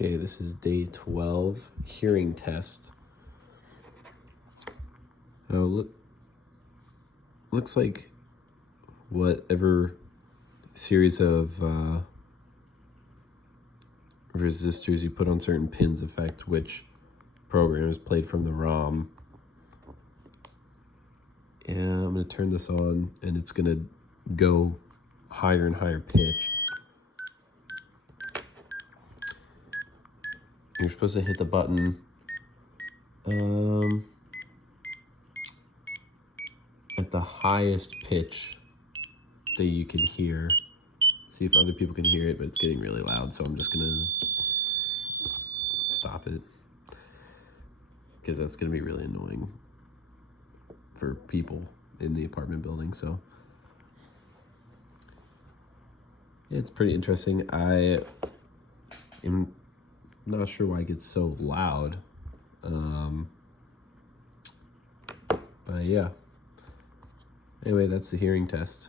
Okay, this is day 12, hearing test. Oh, looks like whatever series of resistors you put on certain pins affect which program is played from the ROM. And I'm going to turn this on, and it's going to go higher and higher pitch. You're supposed to hit the button at the highest pitch that you can hear. See if other people can hear it, but it's getting really loud, so I'm just gonna stop it because that's gonna be really annoying for people in the apartment building. So yeah, it's pretty interesting. I am not sure why it gets so loud, but yeah. Anyway, that's the hearing test.